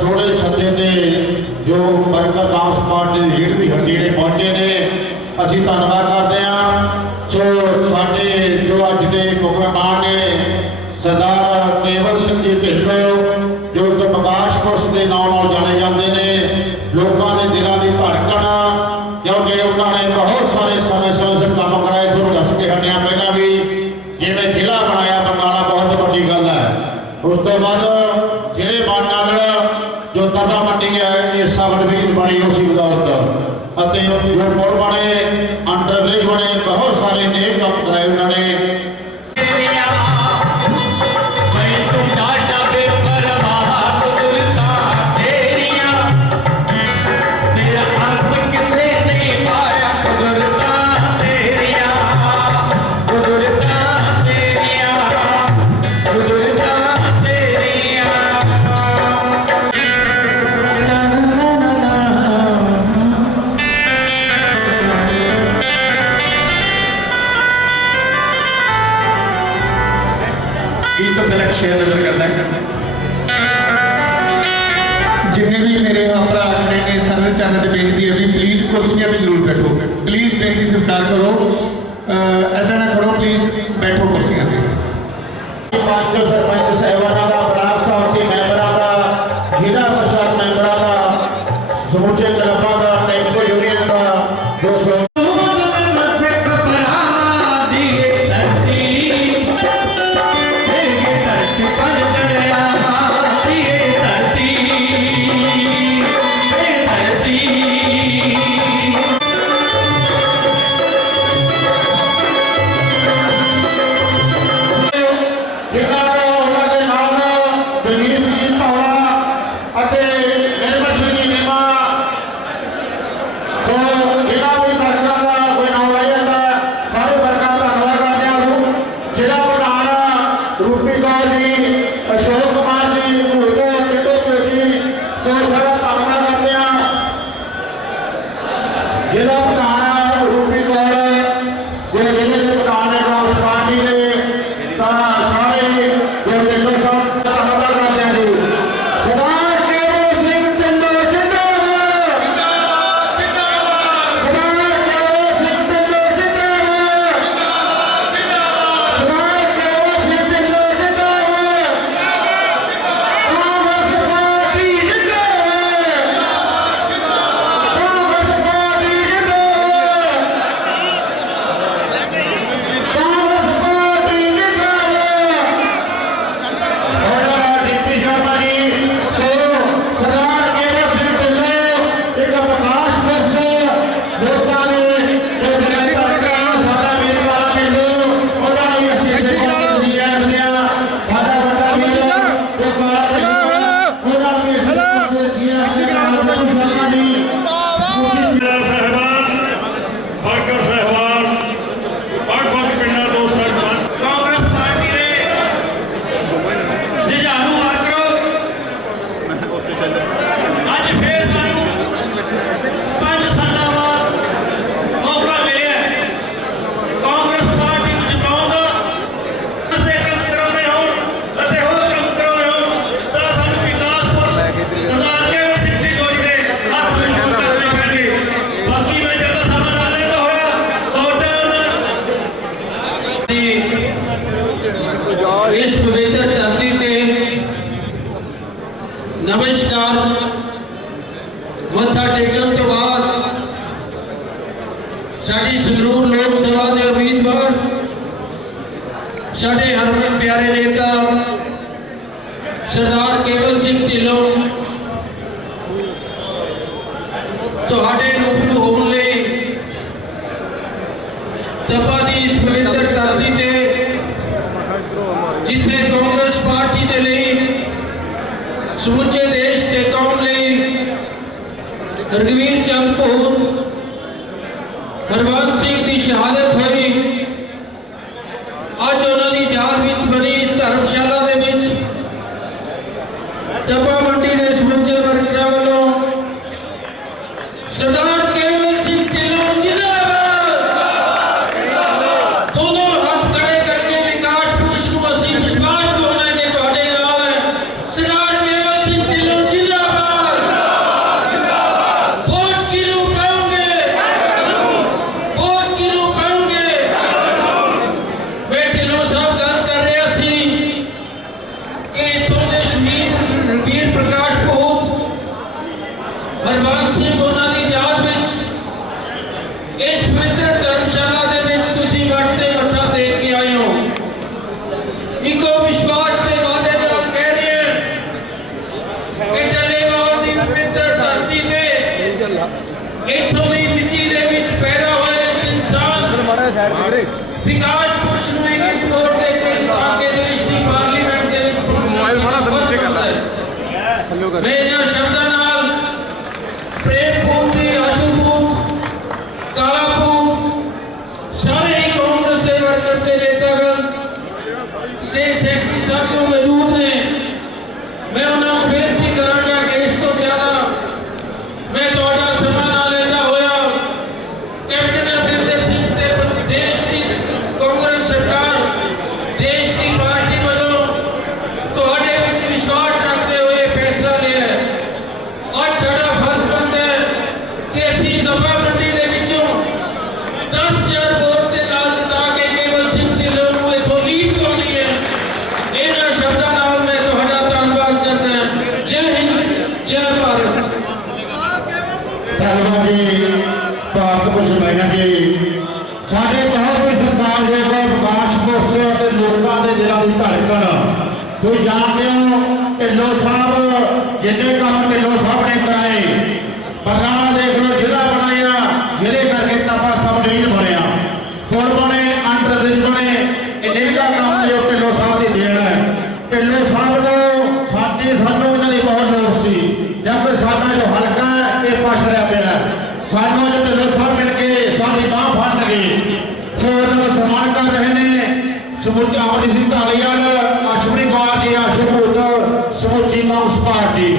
ਥੋੜੇ ਸੱਦੇ ਤੇ ਜੋ ਵਰਕਰ ਨਾਮ ਸਪਾਟ ਦੀ ਰੀੜ ਦੀ ਹੱਡੀ ਨੇ ਪਹੁੰਚੇ ਨੇ, ਅਸੀਂ ਧੰਨਵਾਦ ਕਰਦੇ ਹਾਂ। ਸੋ ਸਾਡੇ ਜੋ ਅੱਜ ਦੇ ਮੁਖਮਾਨ ਨੇ, ਸਰਦਾਰ ਕੇਵਲ ਸਿੰਘ ਜੀ ਭਿੰਦੋ ਜੋ ਕਿ ਪ੍ਰਕਾਸ਼ ਪੁਰਸ਼ ਦੇ ਨਾਮ ਨਾਲ ਜਾਣੇ ਜਾਂਦੇ ਨੇ ਸਰਦਾਰ ਕੇਵਲ ਸਿੰਘ ਢਿੱਲੋਂ, ਤੁਹਾਡੇ ਰੂਪ ਹੋਣ ਲਈ ਤਪਾ ਦੀ ਇਸ ਪਵਿੱਤਰ ਧਰਤੀ ਤੇ, ਜਿੱਥੇ ਕਾਂਗਰਸ ਪਾਰਟੀ ਦੇ ਲਈ ਸਮੁੱਚੇ ਦੇਸ਼ ਦੇ ਕੌਮ ਲਈ ਰਗਵੀਰ ਚੰਦ ਭੋ ਨੇ ਸਮੁੱਚਾ ਅਮਰੀ ਢਾਲੀਵਾਲ ਅਸ਼ਵਨੀ ਕੁਮਾਰ ਜੀ ਆਸ਼ੂਪੂਤ ਸਮੁੱਚੀ ਕਾਂਗਰਸ ਪਾਰਟੀ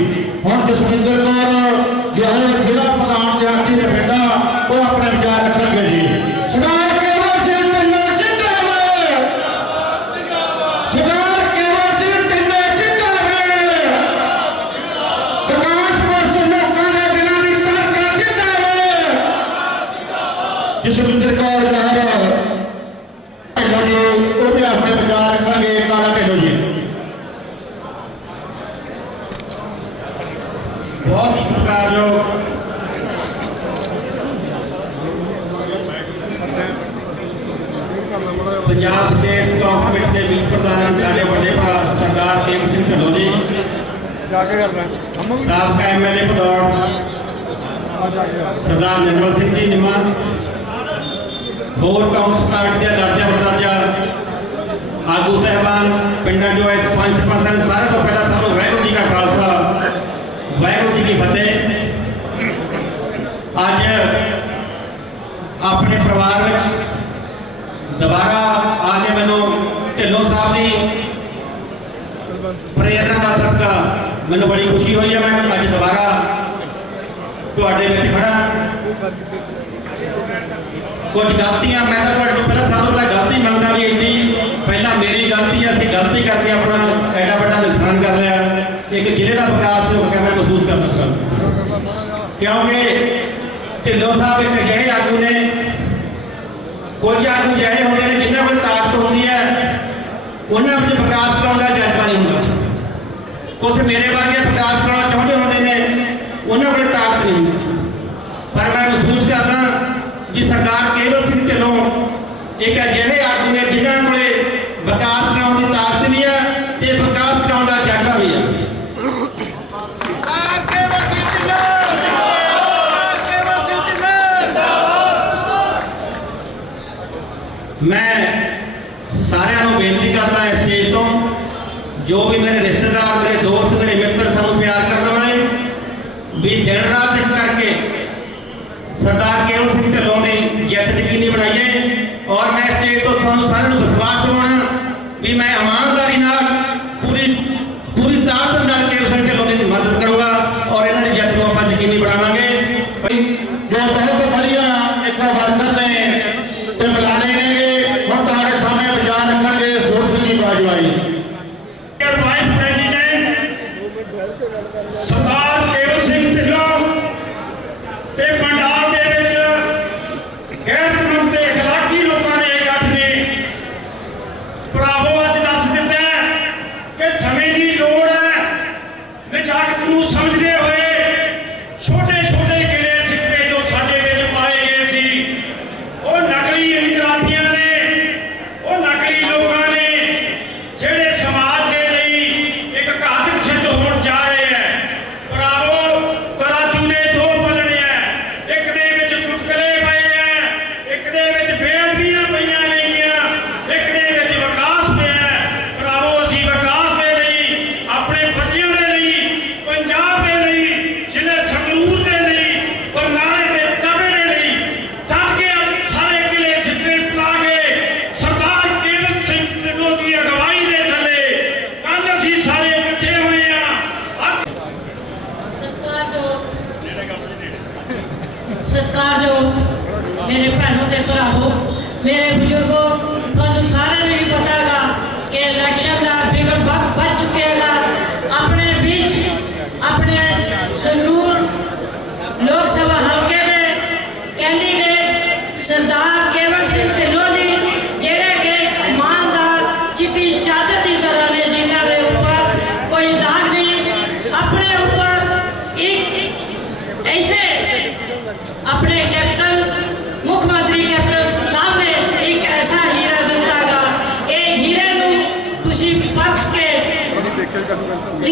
ਹੁਣ ਜਸਵਿੰਦਰ ਕੌਰ ਜੋ ਜ਼ਿਲ੍ਹਾ ਪ੍ਰਧਾਨ ਜਾਤੀ ਨੇ ਬੇਟਾ ਉਹ ਆਪਣੇ ਵਿਚਾਰ ਰੱਖਣਗੇ ਜੀ ਸਰਦਾਰ ਕੇਵਲ ਸਿੰਘ ਢਿੱਲੋਂ ਜਿੰਦਾਬਾਦ ਸਰਦਾਰ ਕੇਵਲ ਸਿੰਘ ਢਿੱਲੋਂ ਜਿੰਦਾਬਾਦ ਵਿਕਾਸ ਪੁਰਸ਼ ਲੋਕਾਂ ਦੇ ਦਿਲਾਂ ਦੀ ਧੜਕਣ ਜਿੰਦਾਬਾਦ ਜਸਵਿੰਦਰ ਕੌਰ ਜਹਰ ਢਿੱਲੋਂ ਜੀ ਉਹ ਵੀ ਆਪਣੇ ਵਿਚਾਰ ਰੱਖਣਗੇ ਕਾਲਾ ਢਿੱਲੋਂ ਜੀ ਬਹੁਤ ਸਤਿਕਾਰਯੋਗ ਪੰਜਾਬ ਪ੍ਰਦੇਸ਼ ਕਾਂਗਰਸ ਕਮੇਟੀ ਦੇ ਮੀਤ ਪ੍ਰਧਾਨ ਸਾਡੇ ਵੱਡੇ ਭਰਾ ਸਰਦਾਰ ਦੇਵ ਸਿੰਘ ਢਿੱਲੋਂ ਜੀ ਜਾ ਕੇ ਕਰਨਾ। ਸਾਬਕਾ ਐਮਐਲਏ ਭਦੌੜ ਆ ਜਾ ਸਰਦਾਰ ਨਿਰਮਲ ਸਿੰਘ ਜੀ ਨਿਮਾ। ਹੋਰ ਕਾਂਗਰਸ ਪਾਰਟੀ ਦੇ ਦਰਜਾ ਬਦਰਜਾ ਆਗੂ ਸਹਿਬਾਨ, ਪਿੰਡਾਂ ਜੋ ਹੈ ਪੰਜ ਸਰਪੰਚਾਂ ਨੂੰ ਸਾਰਿਆਂ ਤੋਂ ਪਹਿਲਾਂ ਸਾਨੂੰ ਵਾਹਿਗੁਰੂ ਜੀ ਕਾ ਖਾਲਸਾ, ਵਾਹਿਗੁਰੂ ਜੀ ਕੀ ਫਤਿਹ। ਅੱਜ ਆਪਣੇ ਪਰਿਵਾਰ ਵਿੱਚ ਦੁਬਾਰਾ ਆ ਕੇ ਮੈਨੂੰ ਢਿੱਲੋਂ ਸਾਹਿਬ ਦੀ ਪ੍ਰੇਰਨਾ ਦਾ ਸਦਕਾ ਮੈਨੂੰ ਬੜੀ ਖੁਸ਼ੀ ਹੋਈ ਹੈ, ਮੈਂ ਅੱਜ ਦੁਬਾਰਾ ਤੁਹਾਡੇ ਵਿੱਚ ਖੜਾ ਕੁਝ ਗਲਤੀਆਂ, ਮੈਂ ਤਾਂ ਤੁਹਾਡੇ ਤੋਂ ਪਹਿਲਾਂ ਸਭ ਤੋਂ ਪਹਿਲਾਂ ਗਲਤੀ ਮੰਗਦਾ ਵੀ ਇੰਨੀ ਪਹਿਲਾਂ ਮੇਰੀ ਗਲਤੀ ਹੈ, ਅਸੀਂ ਗਲਤੀ ਕਰਕੇ ਆਪਣਾ ਐਡਾ ਵੱਡਾ ਨੁਕਸਾਨ ਕਰ ਲਿਆ। ਇੱਕ ਜ਼ਿਲ੍ਹੇ ਦਾ ਵਿਕਾਸ ਹੋ ਗਿਆ, ਮੈਂ ਮਹਿਸੂਸ ਕਰਦਾ ਹਾਂ ਕਿਉਂਕਿ ਢਿੱਲੋਂ ਸਾਹਿਬ ਇੱਕ ਅਜਿਹੇ ਆਗੂ ਨੇ, ਕੁਝ ਆਗੂ ਅਜਿਹੇ ਹੁੰਦੇ ਨੇ ਜਿਨ੍ਹਾਂ ਕੋਲ ਤਾਕਤ ਹੁੰਦੀ ਹੈ, ਉਹਨਾਂ ਵਿੱਚ ਵਿਕਾਸ ਕਰਾਉਣ ਦਾ ਕੁਝ ਮੇਰੇ ਵਰਗੇ ਵਿਕਾਸ ਕਰਾਉਣਾ ਚਾਹੁੰਦੇ ਹੁੰਦੇ ਨੇ, ਉਹਨਾਂ ਕੋਲ ਤਾਕਤ ਨਹੀਂ। ਪਰ ਮੈਂ ਮਹਿਸੂਸ ਕਰਦਾ ਕਿ ਸਰਦਾਰ ਕੇਵਲ ਸਿੰਘ ਢਿੱਲੋਂ ਇੱਕ ਅਜਿਹੇ ਆਦਮੀ ਨੇ ਜਿਨ੍ਹਾਂ ਕੋਲੇ ਵਿਕਾਸ ਕਰਾਉਣ ਦੀ ਤਾਕਤ ਵੀ ਹੈ ਤੇ ਵਿਕਾਸ ਕਰਾਉਣ ਦਾ ਜਜ਼ਬਾ ਵੀ ਹੈ ਮੈਂ ਸਾਰਿਆਂ ਨੂੰ ਬੇਨਤੀ ਕਰਦਾ ਇਸ ਸਟੇਜ ਤੋਂ ਜੋ ਵੀ ਮੇਰੇ ਰਿਸ਼ਤੇਦਾਰ ਮੇਰੇ ਦੋਸਤ ਮੇਰੇ ਮਿੱਤਰ ਸਾਨੂੰ ਪਿਆਰ ਕਰਨ ਵਾਲੇ ਵੀ ਦਿਨ ਰਾਤ ਇੱਕ ਕਰਕੇ ਸਰਦਾਰ ਕੇਵਲ ਸਿੰਘ ਢਿੱਲੋਂ ਦੀ ਜਿੱਤ ਯਕੀਨੀ ਬਣਾਈਏ ਔਰ ਮੈਂ ਸਟੇਜ ਤੋਂ ਤੁਹਾਨੂੰ ਸਾਰਿਆਂ ਨੂੰ ਵਿਸ਼ਵਾਸ ਦਿਵਾਉਣਾ ਵੀ ਮੈਂ ਇਮਾਨਦਾਰੀ ਨਾਲ ਪੂਰੀ ਪੂਰੀ ਤਾਕਤ ਨਾਲ ਕੇਵਲ ਸਿੰਘ ਢਿੱਲੋਂ ਦੀ ਮਦਦ ਕਰੂੰਗਾ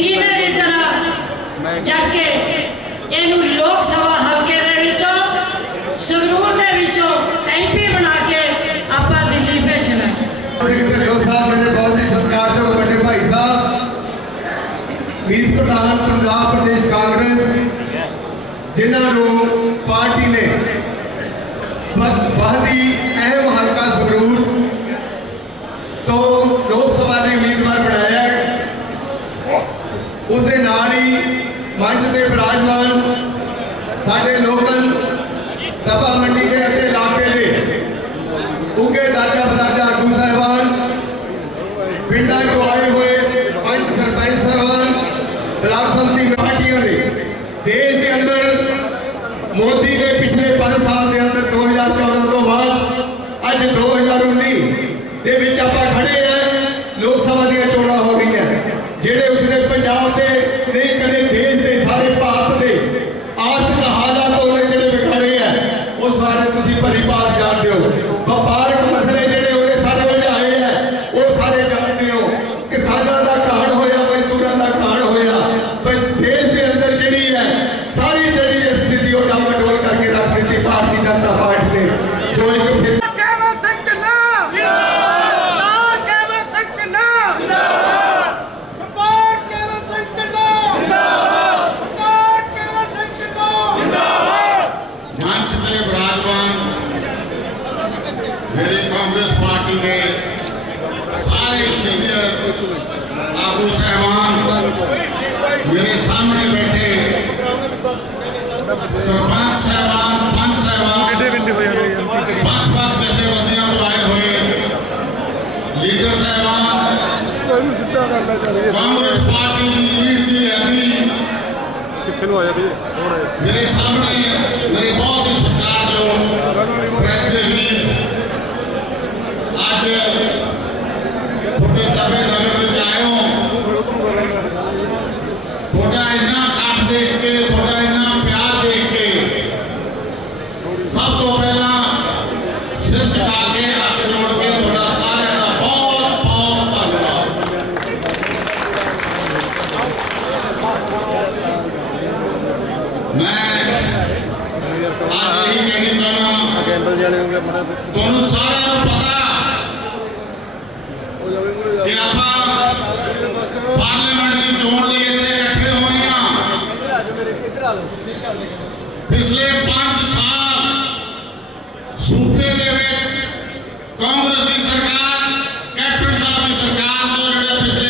ਲੀਡਰ ਦੀ ਤਰ੍ਹਾਂ ਜੱਗ ਕੇ ਇਹਨੂੰ ਲੋਕ ਸਭਾ ਹਲਕੇ ਦੇ ਵਿੱਚੋਂ, ਸੰਗਰੂਰ ਦੇ ਵਿੱਚੋਂ ਐਮਪੀ ਬਣਾ ਕੇ ਆਪਾਂ ਦਿੱਲੀ ਭੇਜਣਾ ਸਿੰਘ ਢਿੱਲੋਂ ਸਾਹਿਬ ਮੇਰੇ ਬਹੁਤ ਹੀ ਸਤਿਕਾਰਯੋਗ ਵੱਡੇ ਭਾਈ ਸਾਹਿਬ, ਵੀਰ ਪ੍ਰਧਾਨ ਪੰਜਾਬ ਪ੍ਰਦੇਸ਼ ਕਾਂਗਰਸ, ਜਿਨ੍ਹਾਂ ਨੂੰ ਪਾਰਟੀ ਨੇ ਬਹੁਤ ਹੀ Sáquenlo. ज्यादा कहा ਕਾਂਗਰਸ ਪਾਰਟੀ ਦੀ ਲੀਡ ਦੀ ਹੈ ਵੀ ਪਿੱਛੇ ਨੂੰ ਆਇਆ ਜਾ ਵੀਰੇ ਮੇਰੇ ਸਾਹਮਣੇ ਮੇਰੇ ਬਹੁਤ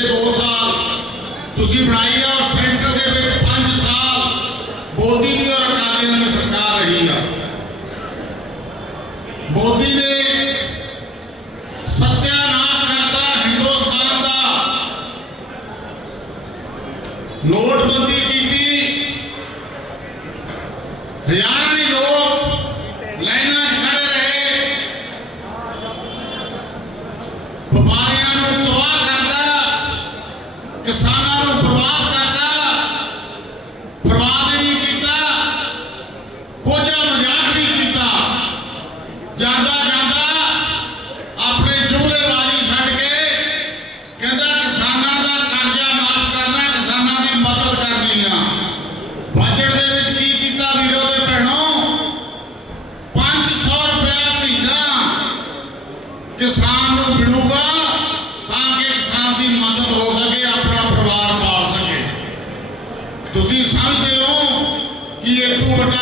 2 ਸਾਲ ਤੁਸੀਂ ਬਣਾਈ ਆ ਸੈਂਟਰ ਦੇ ਵਿੱਚ 5 ਸਾਲ। ਬੋਦੀ ਦੀ ਔਰ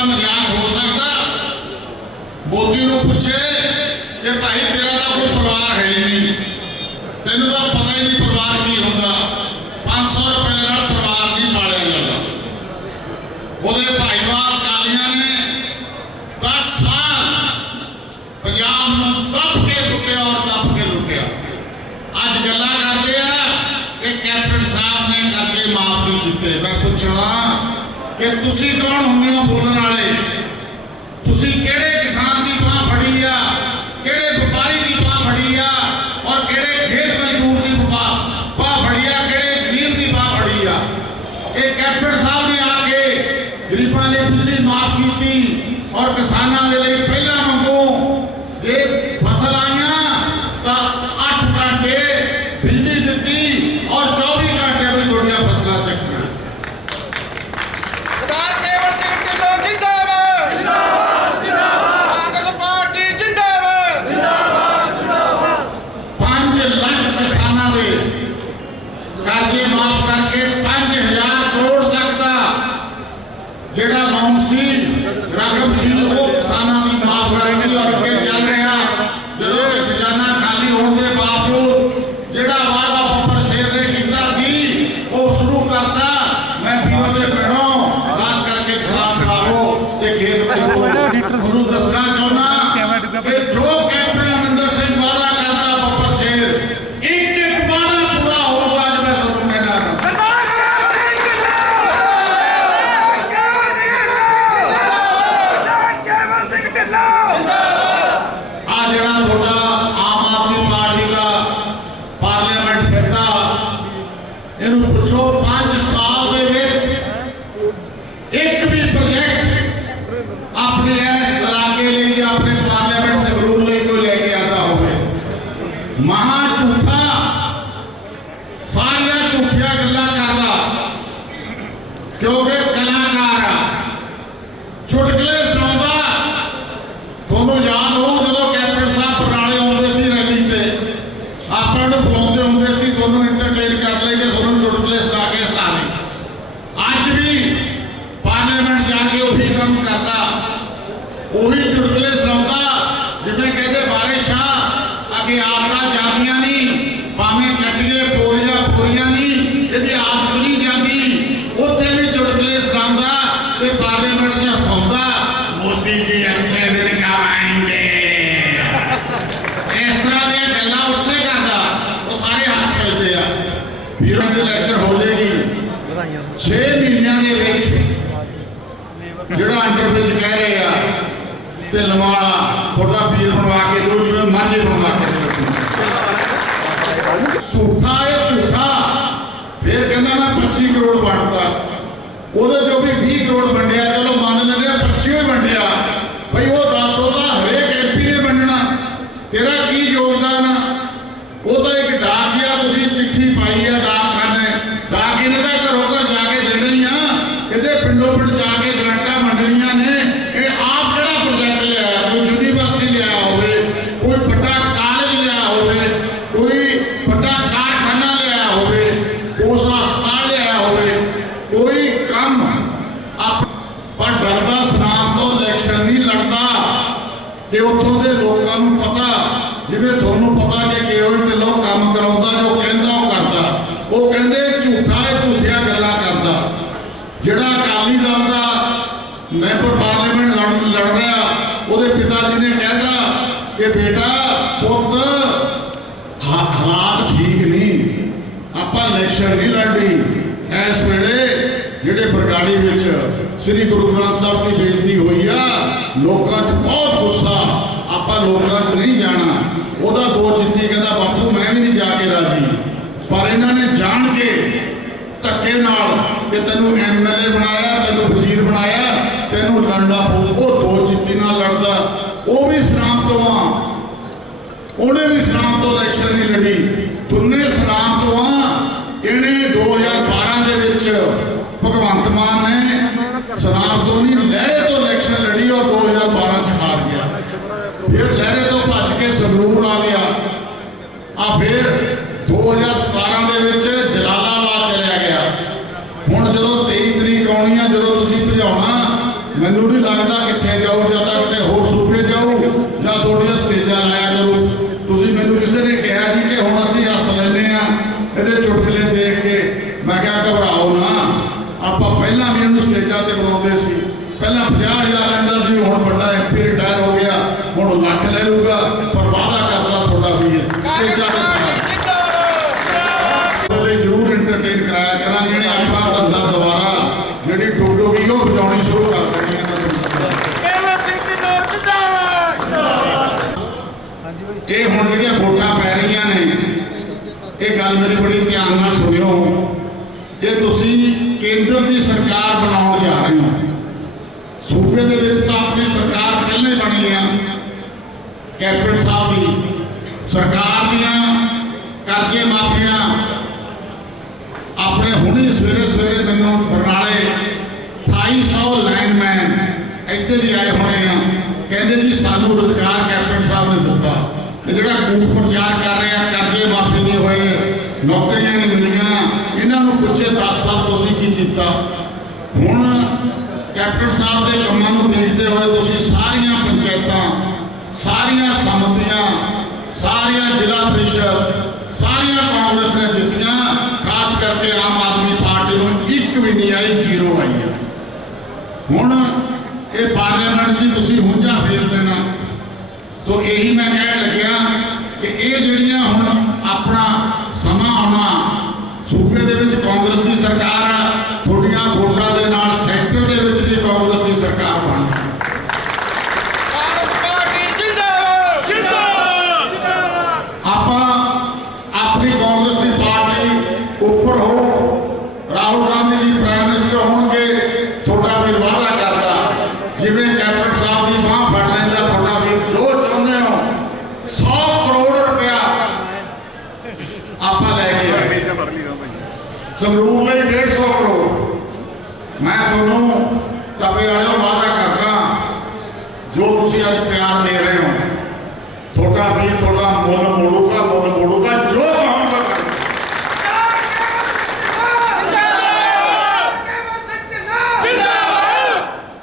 ਦਾ ਮਜ਼ਾਕ ਹੋ ਸਕਦਾ? ਮੋਦੀ ਨੂੰ ਪੁੱਛੇ ਕਿ ਭਾਈ ਤੇਰਾ ਤਾਂ ਕੋਈ ਪਰਿਵਾਰ ਹੈ ਹੀ ਨਹੀਂ। ਤੈਨੂੰ ਤਾਂ ਪਤਾ ਹੀ ਨਹੀਂ ਪਰਿਵਾਰ ਕੀ ਹੁੰਦਾ। 500 ਰੁਪਏ ਨਾਲ ਪਰਿਵਾਰ ਨਹੀਂ ਪਾਲਿਆ ਜਾਂਦਾ। ਉਹਦੇ ਭਾਈ ਨੂੰ ਕਾਲੀਆਂ ਨੇ 10 ਸਾਲ ਪੰਜਾਬ ਨੂੰ ਦੱਬ ਕੇ ਲੁੱਟਿਆ ਔਰ ਦੱਬ ਕੇ ਲੁੱਟਿਆ। ਅੱਜ ਗੱਲਾਂ ਕਰਦੇ ਆ ਕਿ ਕੈਪਟਨ ਸਾਹਿਬ ਨੇ ਕਰਜ਼ੇ ਮਾਫ ਨਹੀਂ ਕੀਤੇ। ਮੈਂ ਪੁੱਛਣਾ ਕਿ ਤੁਸੀਂ ਕੌਣ ਹੁੰਦੇ ਹੋ? அவருக்கு சாணாநிலை ਨੂੰ ਦੱਸਣਾ ਚਾਹੁੰਦਾ ਕਿ ਜੋ ਕੈਂਡੀਡੇਟ ਆਪਾਂ ਨਹੀਂ ਲੜਨੀ ਇਸ ਵੇਲੇ ਜਿਹੜੇ ਬਰਗਾੜੀ ਵਿੱਚ ਸ੍ਰੀ ਗੁਰੂ ਗ੍ਰੰਥ ਸਾਹਿਬ ਦੀ ਬੇਇੱਜ਼ਤੀ ਹੋਈ ਆ, ਲੋਕਾਂ 'ਚ ਬਹੁਤ ਗੁੱਸਾ। ਆਪਾਂ ਲੋਕਾਂ 'ਚ ਨਹੀਂ ਜਾਣਾ। ਉਹਦਾ ਦੋ ਜਿੱਤੀ, ਕਹਿੰਦਾ, ਬਾਪੂ, ਮੈਂ ਵੀ ਨਹੀਂ ਜਾ ਕੇ ਰਾਜੀ। ਪਰ ਇਹਨਾਂ ਨੇ ਜਾਣ ਕੇ ਧੱਕੇ ਨਾਲ ਕਿ ਤੈਨੂੰ ਐਮਐਲਏ ਬਣਾਇਆ, ਤੈਨੂੰ ਵਜ਼ੀਰ ਬਣਾਇਆ, ਤੈਨੂੰ ਲੜਨਾ ਪਊ ਉਹ ਦੋ ਜਿੱਤੀ ਨਾਲ ਲੜਦਾ। ਉਹ ਵੀ ਸਨਾਮ ਤੋਂ ਆ। ਉਹਨੇ ਵੀ ਸਨਾਮ ਤੋਂ ਇਲੈਕਸ਼ਨ ਨਹੀਂ ਲੜੀ ਤੁੰਨੇ ਸਨਾਮ ਤੋਂ ਆ ਇਹਨੇ 2012 ਦੇ ਵਿੱਚ ਭਗਵੰਤ ਮਾਨ ਨੇ ਸਨਾਮ ਤੋਂ ਨਹੀਂ ਲਹਿਰੇ ਤੋਂ ਇਲੈਕਸ਼ਨ ਲੜੀ ਔਰ 2012 ਚ ਹਾਰ ਗਿਆ ਫਿਰ ਲਹਿਰੇ ਤੋਂ ਭੱਜ ਕੇ ਸੰਗਰੂਰ ਆ ਗਿਆ ਆ ਫਿਰ 2017 ਦੇ ਵਿੱਚ ਜਲਾਲਾਬਾਦ ਚਲਿਆ ਗਿਆ ਹੁਣ ਜਦੋਂ 23 ਤਰੀਕ ਆਉਣੀ ਆ ਜਦੋਂ ਤੁਸੀਂ ਭਜਾਉਣਾ ਮੈਨੂੰ ਕਿੱਥੇ ਜਾਊ, ਜਾਂ ਤਾਂ ਕਿਤੇ ਹੋਰ ਸੂਬੇ ਜਾਊ, ਜਾਂ ਤੁਹਾਡੀਆਂ ਸਟੇਜਾਂ ਲਾਇਆ ਕਰੂ। ਤੁਸੀਂ ਮੈਨੂੰ ਕਿਸੇ ਨੇ ਕਿਹਾ ਜੀ ਕਿ ਹੁਣ ਅਸੀਂ ਹੱਸ ਲੈਂਦੇ ਆ ਇਹਦੇ ਚੁਟਕਲੇ ਦੇਖ ਕੇ। ਮੈਂ ਕਿਹਾ, ਘਬਰਾਓ ਨਾ। ਆਪਾਂ ਪਹਿਲਾਂ ਵੀ ਇਹਨੂੰ ਸਟੇਜਾਂ ਤੇ ਬੁਲਾਉਂਦੇ ਸੀ। ਪਹਿਲਾਂ 50000 ਲੈਂਦਾ ਸੀ, ਹੁਣ ਵੱਡਾ ਐਮਪੀ ਰਿਟਾਇਰ ਹੋ ਗਿਆ। ਹੁਣ ਲੱਖ ਲੈ ਲੂਗਾ ਪਰ ਵਾਅਦਾ ਕਰਦਾ ਤੁਹਾਡਾ ਵੀਰ ਸਟੇਜਾਂ ਤੇ ਹੁਣ ਜਿਹੜੀਆਂ ਵੋਟਾਂ ਪੈ ਰਹੀਆਂ ਨੇ, ਇਹ ਗੱਲ ਮੇਰੀ ਬੜੀ ਧਿਆਨ ਨਾਲ ਸੁਣਿਓ। ਇਹ ਤੁਸੀਂ ਕੇਂਦਰ ਦੀ ਸਰਕਾਰ ਬਣਾਉਣ ਜਾ ਰਹੇ ਹੋ। ਸੂਬੇ ਦੇ ਵਿੱਚ ਤਾਂ ਆਪਣੀ ਸਰਕਾਰ ਪਹਿਲਾਂ ਹੀ ਬਣੀ ਆ। ਕੈਪਟਨ ਸਾਹਿਬ ਦੀ ਸਰਕਾਰ ਦੀਆਂ ਕਰਜ਼ੇ ਮਾਫੀਆਂ ਆਪਣੇ ਹੁਣੇ ਸਵੇਰੇ ਸਵੇਰੇ ਮੈਨੂੰ ਬਰਨਾਲੇ 2800 ਲਾਈਨਮੈਨ ਇੱਥੇ ਵੀ ਆਏ ਹੋਣੇ ਆ। ਕਹਿੰਦੇ ਜੀ ਸਾਨੂੰ ਰੁਜ਼ਗਾਰ ਕੈਪਟਨ ਸਾਹਿਬ ਨੇ ਦਿੱਤਾ। ਜਿਹੜਾ ਕੂਪ ਪ੍ਰਚਾਰ ਕਰ ਰਿਹਾ, ਕਰਜ਼ੇ ਮਾਫੀ ਨਹੀਂ ਹੋਏ, ਨੌਕਰੀਆਂ ਨਹੀਂ ਮਿਲੀਆਂ, ਇਹਨਾਂ ਨੂੰ ਪੁੱਛੇ 10 ਸਾਲ ਤੁਸੀਂ ਕੀ ਕੀਤਾ? ਹੁਣ ਕੈਪਟਨ ਸਾਹਿਬ ਦੇ ਕੰਮਾਂ ਨੂੰ ਦੇਖਦੇ ਹੋਏ ਤੁਸੀਂ ਸਾਰੀਆਂ ਪੰਚਾਇਤਾਂ, ਸਾਰੀਆਂ ਸਮਤੀਆਂ, ਸਾਰੀਆਂ ਜ਼ਿਲ੍ਹਾ ਪ੍ਰੀਸ਼ਦ, ਸਾਰੀਆਂ ਕਾਂਗਰਸ ਨੇ ਜਿੱਤੀਆਂ, ਖਾਸ ਕਰਕੇ ਆਮ ਆਦਮੀ ਪਾਰਟੀ ਨੂੰ ਇੱਕ ਵੀ ਨਹੀਂ ਆਈ, ਜ਼ੀਰੋ ਆਈ ਹੈ ਹੁਣ ਇਹ ਪਾਰਲੀਮੈਂਟ ਦੀ ਤੁਸੀਂ ਹੁੰਝਾ ਫੇਰ ਦੇਣਾ। ਸੋ ਇਹੀ ਮੈਂ ਕਹਿਣ ਲੱਗਿਆ ਕਿ ਇਹ ਜਿਹੜੀਆਂ ਹੁਣ ਆਪਣਾ ਸਮਾਂ ਆਉਣਾ ਸੂਬੇ ਦੇ ਵਿੱਚ ਕਾਂਗਰਸ ਦੀ ਸਰਕਾਰ ਆ, ਤੁਹਾਡੀਆਂ ਵੋਟਾਂ ਦੇ ਨਾਲ ਸੈਂਟਰ ਦੇ ਵਿੱਚ ਵੀ ਕਾਂਗਰਸ ਦੀ ਸਰਕਾਰ ਬਣ ਕਾਂਗਰਸ ਪਾਰਟੀ ਜਿੰਦਾਬਾਦ ਜਿੰਦਾਬਾਦ ਆਪਾਂ ਆਪਣੀ ਕਾਂਗਰਸ ਦੀ ਪਾਰਟੀ ਉੱਪਰ ਹੋ ਰਾਹੁਲ ਗਾਂਧੀ ਜੀ ਪ੍ਰਾਈਮ ਮਿਨਿਸਟਰ ਹੋਣਗੇ ਤੁਹਾਡਾ ਵੀ ਵਾਅਦਾ ਕਰਦਾ ਜਿਵੇਂ ਕੈਪਟਨ ਸਾਹਿਬ ਦੀ ਬਾਹ ਫੜ ਲੈਂਦਾ ਤੁਹਾਡਾ ਵੀ ਜੋ ਚਾਹੁੰਦੇ ਹੋ 100 ਕਰੋੜ ਰੁਪਇਆ ਸੰਗਰੂਰ ਲਈ 150 ਕਰੋੜ ਮੈਂ ਤੁਹਾਨੂੰ ਤਪੇ ਵਾਲਿਓ ਵਾਅਦਾ ਕਰਦਾ ਜੋ ਤੁਸੀਂ ਅੱਜ ਪਿਆਰ ਦੇ ਰਹੇ ਹੋ ਤੁਹਾਡਾ ਵੀਰ ਤੁਹਾਡਾ ਮੁੱਲ ਮੋੜੂਗਾ ਮੁੱਲ ਮੋੜੂਗਾ ਜੋ ਕਹੂੰਗਾ ਕਰ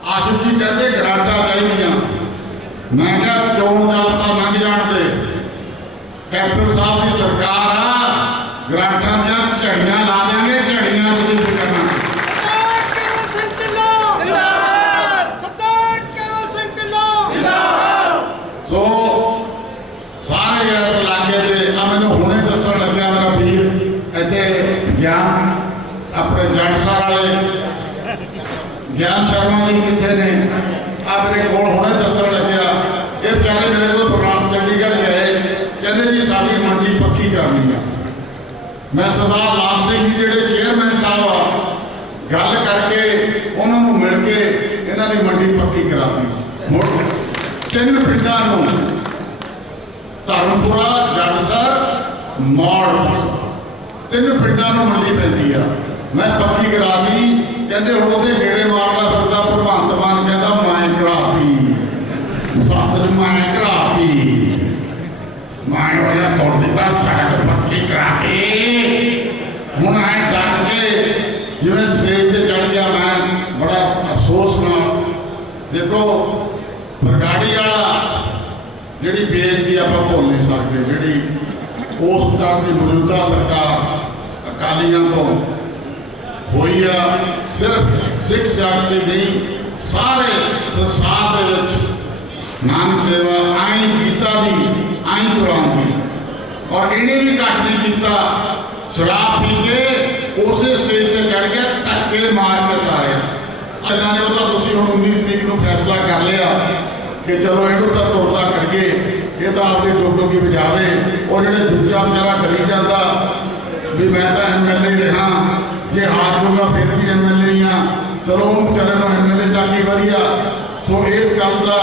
ਆਸ਼ੂ ਜੀ ਕਹਿੰਦੇ ਗਰਾਂਟਾਂ ਚਾਹੀਦੀਆਂ ਮੈਂ ਕਿਹਾ ਚੋਣ ਜਾਬਤਾ ਲੰਘ ਜਾਣ ਦੇ ਕੈਪਟਨ ਸਾਹਿਬ ਦੀ ਸਰਕਾਰ ਆ ਗਰਾਂਟਾਂ ਦੀਆਂ ਝੜੀਆਂ ਲਾ ਦਿਆਂਗੇ ਝੜੀਆਂ ਤੁਸੀਂ ਕੀ ਕਰਨਾ ਸਰਦਾਰ ਕੇਵਲ ਸਿੰਘ ਢਿੱਲੋਂ ਜਿੰਦਾਬਾਦ ਸਰਦਾਰ ਕੇਵਲ ਸਿੰਘ ਢਿੱਲੋਂ ਜਿੰਦਾਬਾਦ ਸੋ ਸਾਰੇ ਇਸ ਇਲਾਕੇ ਦੇ ਆ ਮੈਨੂੰ ਹੁਣੇ ਦੱਸਣ ਲੱਗਿਆ ਮੇਰਾ ਵੀਰ ਇੱਥੇ ਗਿਆਨ ਆਪਣੇ ਜੱਟਸਰ ਵਾਲੇ ਗਿਆਨ ਸ਼ਰਮਾ ਜੀ ਕਿੱਥੇ ਨੇ ਆ ਮੇਰੇ ਕੋਲ ਹੁਣੇ ਦੱਸਣ ਲੱਗਿਆ ਇਹ ਵਿਚਾਰੇ ਮੇਰੇ ਕੋਲ ਪ੍ਰੋਗਰਾਮ ਚੰਡੀਗੜ੍ਹ ਗਏ ਕਹਿੰਦੇ ਜੀ ਸਾਡੀ ਮੰਡੀ ਪੱਕੀ ਕਰਨੀ ਆ ਮੈਂ ਸਰਦਾਰ ਲਾਲ ਸਿੰਘ ਜੀ ਜਿਹੜੇ ਚੇਅਰਮੈਨ ਸਾਹਿਬ ਆ ਗੱਲ ਕਰਕੇ ਉਹਨਾਂ ਨੂੰ ਮਿਲ ਕੇ ਇਹਨਾਂ ਦੀ ਮੰਡੀ ਪੱਕੀ ਕਰਾਤੀ ਮੁੜ ਤਿੰਨ ਪਿੰਡਾਂ ਨੂੰ। ਧਰਮਪੁਰਾ, ਜੱਟਸਰ, ਮੌੜ। ਤਿੰਨ ਪਿੰਡਾਂ ਨੂੰ ਮੰਡੀ ਪੈਂਦੀ ਆ। ਮੈਂ ਪੱਕੀ ਕਰਾਤੀ ਕਹਿੰਦੇ ਹੁਣ ਉਹਦੇ ਗੇੜੇ ਮਾਰਦਾ ਫਿਰਦਾ ਭਗਵੰਤ ਮਾਨ, ਕਹਿੰਦਾ ਮੈਂ ਕਰਾਤੀ ਸੱਤ ਮੈਂ ਕਰਾਤੀ ਮੈਂ ਵਾਲਾ ਤੋੜ ਦਿੱਤਾ ਸੜਕ ਪੱਕੀ ਕਰਾਤੀ ਹੁਣ ਐ ਡੱਟ ਕੇ ਜਿਵੇਂ ਸਟੇਜ ਤੇ ਚੜ ਗਿਆ ਮੈਂ ਬੜਾ ਅਫਸੋਸ ਨਾਲ ਦੇਖੋ ਬਰਗਾੜੀ ਵਾਲਾ ਜਿਹੜੀ ਬੇਇੱਜ਼ਤੀ ਆਪਾਂ ਭੁੱਲ ਨਹੀਂ ਸਕਦੇ ਜਿਹੜੀ ਉਸ ਟਾਈਮ ਦੀ ਮੌਜੂਦਾ ਸਰਕਾਰ ਅਕਾਲੀਆਂ ਤੋਂ ਹੋਈ ਆ, ਸਿਰਫ ਸਿੱਖ ਜਾਤ ਦੀ ਨਹੀਂ, ਸਾਰੇ ਸੰਸਾਰ ਦੇ ਵਿੱਚ ਨਾਨਕ ਦੇਵਾ ਆਈ ਗੀਤਾ ਦੀ, ਆਈ ਕੁਰਾਨ ਦੀ। ਔਰ ਇਹਨੇ ਵੀ ਘੱਟ ਨਹੀਂ ਕੀਤਾ ਸ਼ਰਾਬ ਪੀ ਕੇ ਉਸੇ ਸਟੇਜ ਤੇ ਚੜ ਕੇ ਧੱਕੇ ਮਾਰ ਕੇ ਤਾਰਿਆ ਅੱਲਾ ਨੇ ਉਹਦਾ ਤੁਸੀਂ ਹੁਣ 19 ਤਰੀਕ ਨੂੰ ਫੈਸਲਾ ਕਰ ਲਿਆ ਕਿ ਚਲੋ ਇਹਨੂੰ ਤਾਂ ਤੁਰਦਾ ਕਰੀਏ। ਇਹ ਤਾਂ ਆਪਦੀ ਡੁੱਬਡੁੱਗੀ ਵਜਾਵੇ ਉਹ ਜਿਹੜੇ ਦੂਜਾ ਵਿਚਾਰਾ ਡਰੀ ਜਾਂਦਾ, ਵੀ ਮੈਂ ਤਾਂ ਐਮਐਲਏ ਰਿਹਾ। ਜੇ ਹਾਰ ਜੂਗਾ, ਫਿਰ ਵੀ ਐਮਐਲਏ ਹੀ ਆ। ਚਲੋ ਉਹ ਵਿਚਾਰੇ ਨੂੰ ਐਮਐਲਏ ਤਾਂ ਕੀ ਵਧੀਆ। ਸੋ ਇਸ ਗੱਲ ਦਾ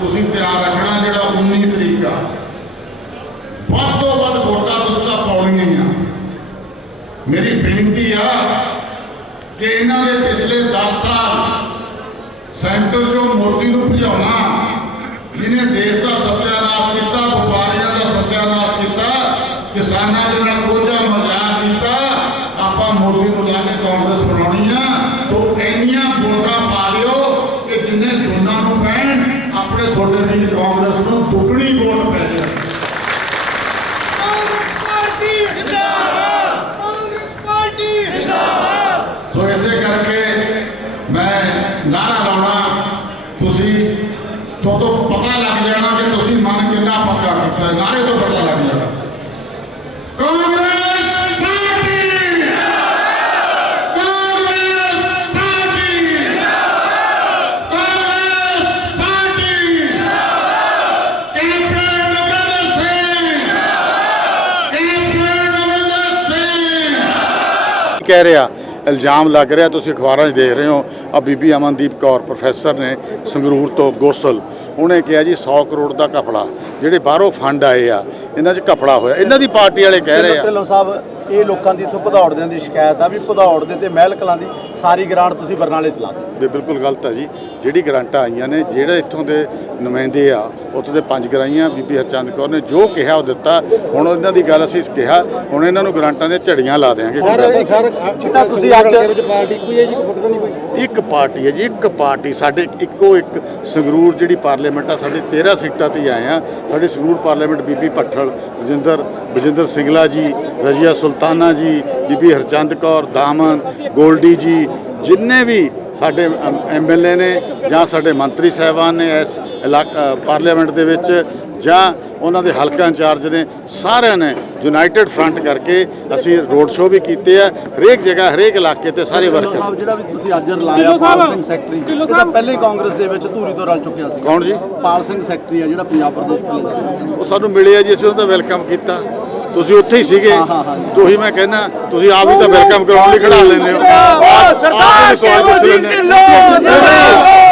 ਤੁਸੀਂ ਧਿਆਨ ਰੱਖਣਾ ਜਿਹੜਾ 19 ਤਰੀਕ ਆ। ਵੱਧ ਤੋਂ ਵੱਧ ਵੋਟਾਂ ਤੁਸੀਂ ਤਾਂ ਪਾਉਣੀਆਂ ਆ। ਮੇਰੀ ਬੇਨਤੀ ਆ ਕਿ ਇਹਨਾਂ ਦੇ ਪਿਛਲੇ 10 ਸਾਲ ਸੈਂਟਰ ਚੋਂ ਮੋਦੀ ਨੂੰ ਭਜਾਉਣਾ ਜਿਹਨੇ ਦੇਸ਼ ਦਾ ਸੱਤਿਆਨਾਸ਼ ਕੀਤਾ ਵਪਾਰੀਆਂ ਦਾ ਸੱਤਿਆਨਾਸ਼ ਕੀਤਾ ਕਿਸਾਨਾਂ ਦੇ ਨਾਲ ਕੋਝਾ ਮਜ਼ਾਕ ਕੀਤਾ ਆਪਾਂ ਮੋਦੀ ਨੂੰ ਲਾ ਕੇ ਕਾਂਗਰਸ ਬਣਾਉਣੀ ਆ ਤੋਂ ਇੰਨੀਆਂ ਵੋਟਾਂ ਪਾ ਲਿਓ ਕਿ ਜਿੰਨੇ ਦੋਨਾਂ ਨੂੰ ਪੈਣ ਆਪਣੇ ਤੁਹਾਡੇ ਵੀ ਕਾਂਗਰਸ ਨੂੰ ਦੁੱਗਣੀ ਵੋਟ ਪੈ ਜਾਏ ਕਾਂਗਰਸ ਪਾਰਟੀ ਜਿੰਦਾਬਾਦ ਕਾਂਗਰਸ ਪਾਰਟੀ ਜਿੰਦਾਬਾਦ ਸੋ ਇਸੇ ਕਰਕੇ ਮੈਂ ਨਾਰਾ ਲਾਉਣਾ ਤੁਸੀਂ ਤੋਂ ਪਤਾ ਲੱਗ ਜਾਣਾ ਕਿ ਤੁਸੀਂ ਮਨ ਕਿੰਨਾ ਪੱਕਾ ਕੀਤਾ। ਹੈ। ਨਾਰੇ ਤੋਂ ਪਤਾ ਲੱਗ ਜਾਣਾ। Congress party! Congress party! Congress party! Captain Amarinder Singh! Captain Amarinder Singh! ਕਹਿ ਰਿਹਾ ਇਲਜ਼ਾਮ ਲੱਗ ਰਿਹਾ, ਤੁਸੀਂ ਅਖਬਾਰਾਂ 'ਚ ਦੇਖ ਰਹੇ ਹੋ ਆ ਬੀਬੀ ਅਮਨਦੀਪ ਕੌਰ, ਪ੍ਰੋਫੈਸਰ ਨੇ ਸੰਗਰੂਰ ਤੋਂ ਗੋਸਲ। ਉਹਨੇ ਕਿਹਾ ਜੀ 100 ਕਰੋੜ ਦਾ ਕਪੜਾ ਜਿਹੜੇ ਬਾਹਰੋਂ ਫੰਡ ਆਏ ਆ, ਇਹਨਾਂ 'ਚ ਕਪੜਾ ਹੋਇਆ। ਇਹਨਾਂ ਦੀ ਪਾਰਟੀ ਵਾਲੇ ਕਹਿ ਰਹੇ ਆ। ਢਿੱਲੋਂ ਸਾਹਿਬ ਇਹ ਲੋਕਾਂ ਦੀ ਇੱਥੋਂ ਭਦੌੜ ਦੇ ਦੀ ਸ਼ਿਕਾਇਤ ਆ ਵੀ ਭਦੌੜ ਦੇ ਤੇ ਮਹਿਲ ਕਲਾਂ ਦੀ ਸਾਰੀ ਗ੍ਰਾਂਟ ਤੁਸੀਂ ਬਰਨਾਲੇ ਚਲਾ ਦਿਓ ਇਹ ਬਿਲਕੁਲ ਗਲਤ ਹੈ ਜੀ ਜਿਹੜੀ ਗਰਾਂਟਾਂ ਆਈਆਂ ਨੇ ਜਿਹੜੇ ਇੱਥੋਂ ਦੇ ਨੁਮਾਇੰਦੇ ਆ ਉੱਥੋਂ ਦੇ ਪੰਜ ਗਰਾਈਆਂ ਬੀਬੀ ਹਰਚੰਦ ਕੌਰ ਨੇ ਜੋ ਕਿਹਾ ਉਹ ਦਿੱਤਾ ਹੁਣ ਇਹਨਾਂ ਦੀ ਗੱਲ ਅਸੀਂ ਕਿਹਾ ਹੁਣ ਇਹਨਾਂ ਨੂੰ ਗਰਾਂਟਾਂ ਦੇ ਝੜੀਆਂ ਲਾ ਦੇਾਂਗੇ ਜਿੱਦਾਂ ਤੁਸੀਂ ਅੱਜ ਇੱਕ ਪਾਰਟੀ ਹੈ ਜੀ, ਇੱਕ ਪਾਰਟੀ, ਸਾਡੇ ਇੱਕੋ ਇੱਕ ਸੰਗਰੂਰ ਜਿਹੜੀ ਪਾਰਲੀਮੈਂਟ ਆ, ਸਾਡੇ 13 ਸੀਟਾਂ ਤੇ ਹੀ ਆਏ ਆ। ਸਾਡੇ ਸੰਗਰੂਰ ਪਾਰਲੀਮੈਂਟ ਬੀਬੀ ਭੱਠਲ ਰਜਿੰਦਰ ਬਜਿੰਦਰ ਸਿੰਗਲਾ ਜੀ, ਰਜੀਆ ਸੁਲਤਾਨਾ ਜੀ, ਬੀਬੀ ਹਰਚੰਦ ਕੌਰ, ਦਾਮਨ, ਗੋਲਡੀ ਜੀ, ਜਿੰਨੇ ਵੀ ਸਾਡੇ ਐਮਐਲਏ ਨੇ ਜਾਂ ਸਾਡੇ ਮੰਤਰੀ ਸਾਹਿਬਾਨ ਨੇ ਇਸ ਇਲਾਕਾ ਪਾਰਲੀਮੈਂਟ ਦੇ ਵਿੱਚ ਜਾਂ ਉਹਨਾਂ ਦੇ ਹਲਕਾ ਇੰਚਾਰਜ ਨੇ ਸਾਰਿਆਂ ਨੇ ਯੂਨਾਈਟਿਡ ਫਰੰਟ ਕਰਕੇ ਅਸੀਂ ਰੋਡ ਸ਼ੋਅ ਵੀ ਕੀਤੇ ਆ ਹਰੇਕ ਜਗ੍ਹਾ ਹਰੇਕ ਇਲਾਕੇ ਤੇ ਸਾਰੇ ਵਰਕਰ ਸਾਹਿਬ ਜਿਹੜਾ ਵੀ ਤੁਸੀਂ ਅੱਜ ਰਲਾਇਆ ਪਾਲ ਸਿੰਘ ਸੈਕਟਰੀ ਇਹ ਤਾਂ ਪਹਿਲੇ ਹੀ ਕਾਂਗਰਸ ਦੇ ਵਿੱਚ ਧੂਰੀ ਤੋਂ ਰਲ ਚੁੱਕਿਆ ਸੀ। ਕੌਣ ਜੀ? ਪਾਲ ਸਿੰਘ ਸੈਕਟਰੀ ਆ ਜਿਹੜਾ ਪੰਜਾਬ ਪ੍ਰਦੇਸ਼ ਕਲੇ ਦਾ। ਉਹ ਸਾਨੂੰ ਮਿਲੇ ਆ ਜੀ ਅਸੀਂ ਉਹਦਾ ਵੈਲਕਮ ਕੀਤਾ। ਤੁਸੀਂ ਉੱਥੇ ਹੀ ਸੀਗੇ। ਤੁਸੀਂ ਮੈਂ ਕਹਿੰਦਾ ਤੁਸੀਂ ਆਪ ਹੀ ਤਾਂ ਵੈਲਕਮ ਕਰਾਉਣ ਲਈ ਖੜਾ ਲੈਂਦੇ ਹੋ। ਸਵਾਲ ਪੁੱਛ ਲੈਂਦੇ ਹੋ।